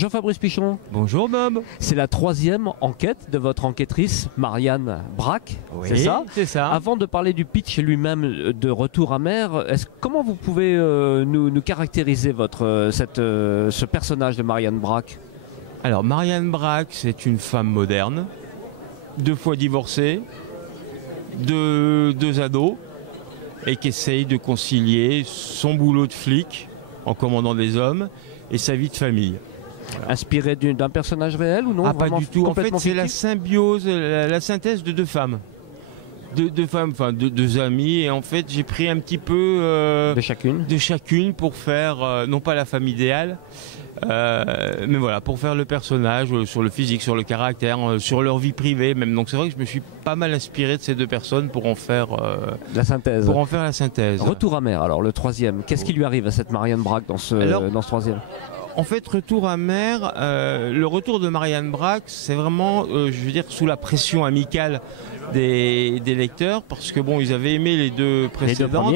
Bonjour Fabrice Pichon. Bonjour Bob. C'est la troisième enquête de votre enquêtrice Marianne Braque, Oui, c'est ça? c'est ça. Avant de parler du pitch lui-même de Retour à mer, comment vous pouvez nous caractériser ce personnage de Marianne Braque? Alors Marianne Braque, c'est une femme moderne, 2 fois divorcée, deux ados, et qui essaye de concilier son boulot de flic en commandant des hommes et sa vie de famille. Inspiré d'un personnage réel ou non? Ah, pas du tout. En fait, c'est la fictif? symbiose, la synthèse de 2 femmes. Deux femmes, enfin 2 amies, et en fait j'ai pris un petit peu de chacune pour faire, non pas la femme idéale, mais voilà, pour faire le personnage, sur le physique, sur le caractère, sur leur vie privée même. Donc c'est vrai que je me suis pas mal inspiré de ces 2 personnes pour en faire la synthèse. Retour à mer, alors le troisième. Qu'est-ce qui lui arrive à cette Marianne Braque dans ce troisième? En fait, Retour à mer, le retour de Marianne Braque, c'est vraiment, je veux dire, sous la pression amicale des lecteurs, parce que bon, ils avaient aimé les 2 précédentes,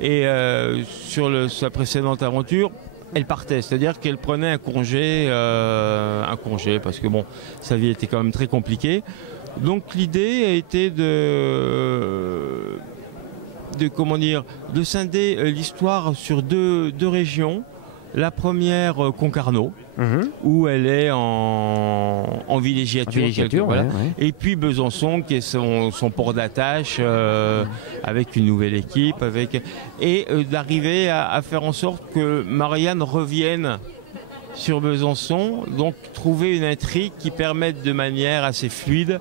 et sur sa précédente aventure, elle partait, c'est-à-dire qu'elle prenait un congé, parce que bon, sa vie était quand même très compliquée. Donc l'idée a été de scinder l'histoire sur deux régions. La première, Concarneau, où elle est en villégiature, voilà. Et puis Besançon, qui est son port d'attache, avec une nouvelle équipe, et d'arriver à faire en sorte que Marianne revienne sur Besançon, donc trouver une intrigue qui permette de manière assez fluide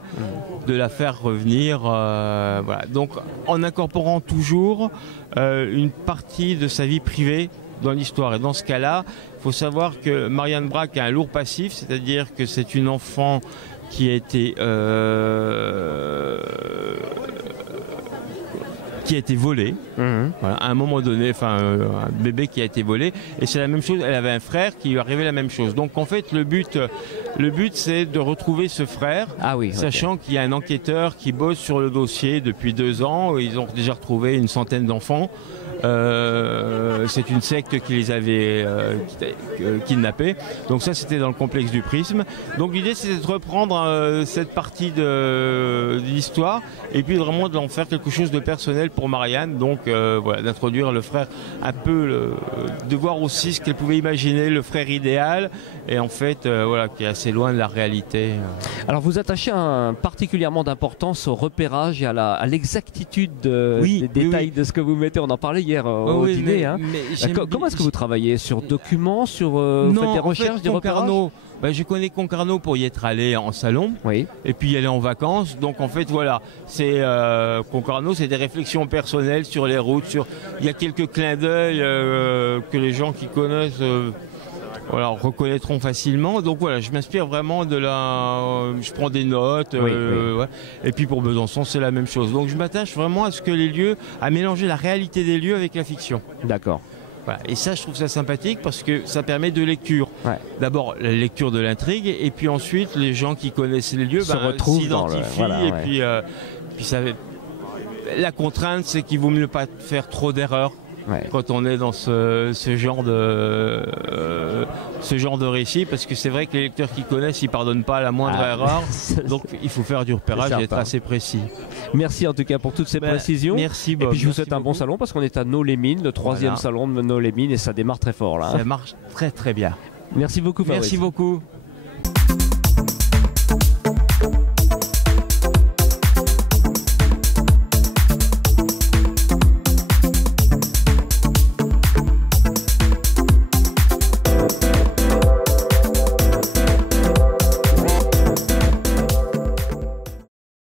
de la faire revenir, voilà. Donc en incorporant toujours une partie de sa vie privée dans l'histoire. Et dans ce cas-là, il faut savoir que Marianne Braque a un lourd passif, c'est-à-dire que c'est une enfant qui a été volée, voilà, à un moment donné, un bébé qui a été volé, et c'est la même chose, elle avait un frère qui lui arrivait la même chose. Donc en fait le but c'est de retrouver ce frère, sachant qu'il y a un enquêteur qui bosse sur le dossier depuis 2 ans, ils ont déjà retrouvé une centaine d'enfants. C'est une secte qui les avait kidnappés. Donc ça, c'était dans le complexe du Prisme. Donc l'idée, c'était de reprendre cette partie de l'histoire et puis vraiment d'en faire quelque chose de personnel pour Marianne. Donc voilà, d'introduire le frère un peu, de voir aussi ce qu'elle pouvait imaginer, le frère idéal, et en fait, voilà, qui est assez loin de la réalité. Alors vous attachez particulièrement d'importance au repérage et à l'exactitude des détails de ce que vous mettez. On en parlait hier au dîner. Comment est-ce que vous travaillez? Sur documents, vous faites des recherches, des repérages? Je connais Concarneau pour y être allé en salon, et puis y aller en vacances. Donc en fait voilà, c'est Concarneau, c'est des réflexions personnelles sur les routes. Il y a quelques clins d'œil que les gens qui connaissent reconnaîtront facilement. Donc voilà, je m'inspire vraiment je prends des notes, et puis pour Besançon c'est la même chose. Donc je m'attache vraiment à ce que à mélanger la réalité des lieux avec la fiction. D'accord. Voilà. Et ça, je trouve ça sympathique parce que ça permet de lecture. D'abord la lecture de l'intrigue, et puis ensuite les gens qui connaissent les lieux s'identifient, et puis la contrainte, c'est qu'il vaut mieux pas faire trop d'erreurs. Quand on est dans ce genre de récit, parce que c'est vrai que les lecteurs qui connaissent, ils pardonnent pas la moindre erreur, donc il faut faire du repérage et être assez précis. Merci en tout cas pour toutes ces précisions. Merci Bob. Et puis je vous souhaite un bon salon, parce qu'on est à Naux-les-Mines, le 3e salon de Naux-les-Mines, et ça démarre très fort là. Ça marche très très bien. Merci beaucoup Fabrice. Merci beaucoup.